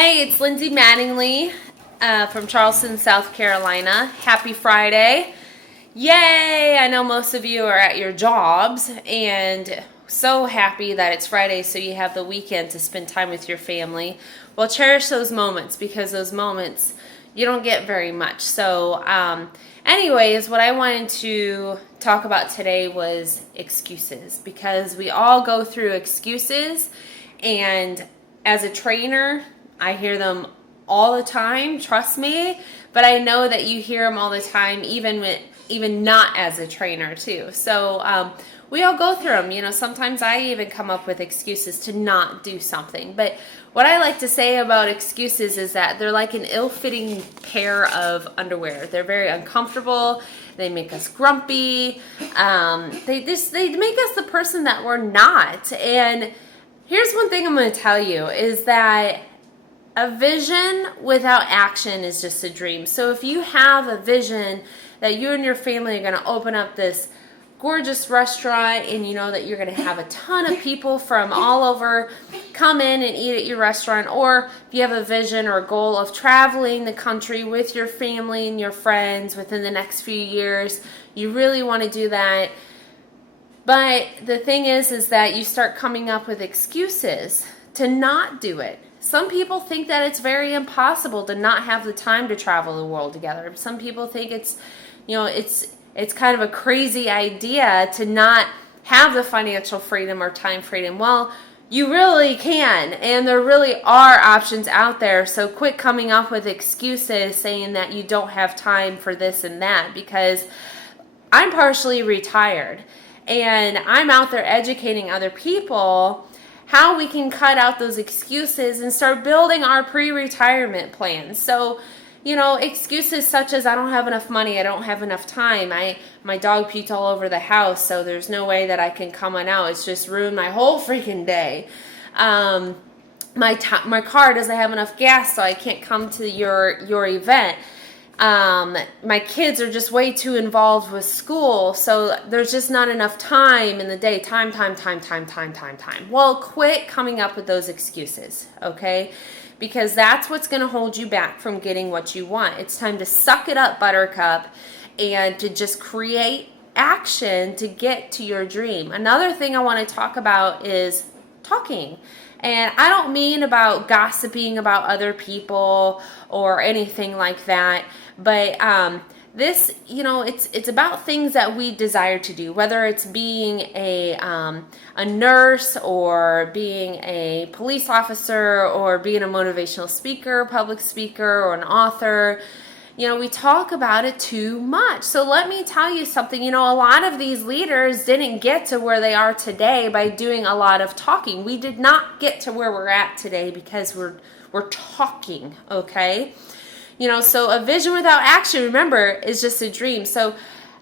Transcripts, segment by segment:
Hey, it's Lindsay Mattingly from Charleston, South Carolina. Happy Friday. Yay! I know most of you are at your jobs and so happy that it's Friday so you have the weekend to spend time with your family. Well, cherish those moments because those moments you don't get very much. So anyways, what I wanted to talk about today was excuses because we all go through excuses, and as a trainer, I hear them all the time, trust me, but I know that you hear them all the time, even not as a trainer too. So we all go through them. You know, sometimes I even come up with excuses to not do something. But what I like to say about excuses is that they're like an ill-fitting pair of underwear. They're very uncomfortable. They make us grumpy. They make us the person that we're not. And here's one thing I'm going to tell you is that a vision without action is just a dream. So if you have a vision that you and your family are going to open up this gorgeous restaurant and you know that you're going to have a ton of people from all over come in and eat at your restaurant, or if you have a vision or a goal of traveling the country with your family and your friends within the next few years, you really want to do that. But the thing is that you start coming up with excuses to not do it. Some people think that it's very impossible to not have the time to travel the world together. Some people think it's kind of a crazy idea to not have the financial freedom or time freedom. Well, you really can, and there really are options out there. So quit coming up with excuses saying that you don't have time for this and that, because I'm partially retired and I'm out there educating other people how we can cut out those excuses and start building our pre-retirement plans. So, you know, excuses such as I don't have enough money, I don't have enough time, my dog puked all over the house, so there's no way that I can come on out. It's just ruined my whole freaking day. My car doesn't have enough gas, so I can't come to your event. My kids are just way too involved with school, so there's just not enough time in the day. Time. Well, quit coming up with those excuses, okay? Because that's what's going to hold you back from getting what you want. It's time to suck it up, Buttercup, and to just create action to get to your dream. Another thing I want to talk about is talking. And I don't mean about gossiping about other people or anything like that, but this, you know, it's about things that we desire to do, whether it's being a nurse or being a police officer or being a motivational speaker, public speaker, or an author. You know, we talk about it too much. So let me tell you something. You know, a lot of these leaders didn't get to where they are today by doing a lot of talking. We did not get to where we're at today because we're talking, okay? You know, so a vision without action, remember, is just a dream. So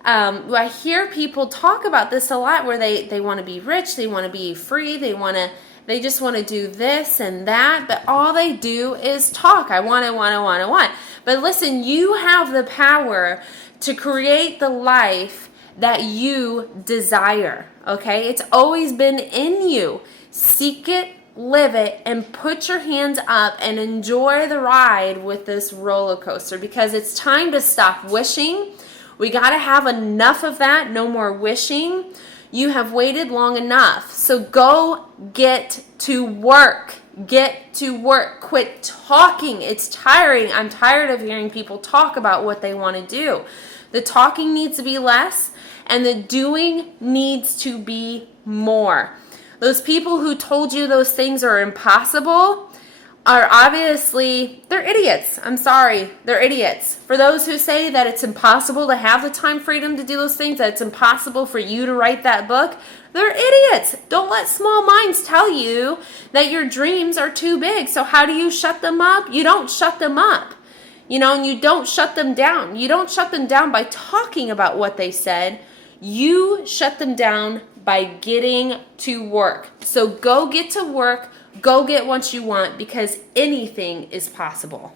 I hear people talk about this a lot where they want to be rich, they want to be free, they just want to do this and that, but all they do is talk. I want. But listen, you have the power to create the life that you desire, okay? It's always been in you. Seek it, live it, and put your hands up and enjoy the ride with this roller coaster, because it's time to stop wishing. We got to have enough of that. No more wishing. You have waited long enough. So go get to work. Get to work. Quit talking. It's tiring. I'm tired of hearing people talk about what they want to do. The talking needs to be less, and the doing needs to be more. Those people who told you those things are impossible are obviously, they're idiots. I'm sorry, they're idiots. For those who say that it's impossible to have the time freedom to do those things, that it's impossible for you to write that book, they're idiots. Don't let small minds tell you that your dreams are too big. So how do you shut them up? You don't shut them up. You know, and you don't shut them down. You don't shut them down by talking about what they said. You shut them down by getting to work. So go get to work. Go get what you want, because anything is possible.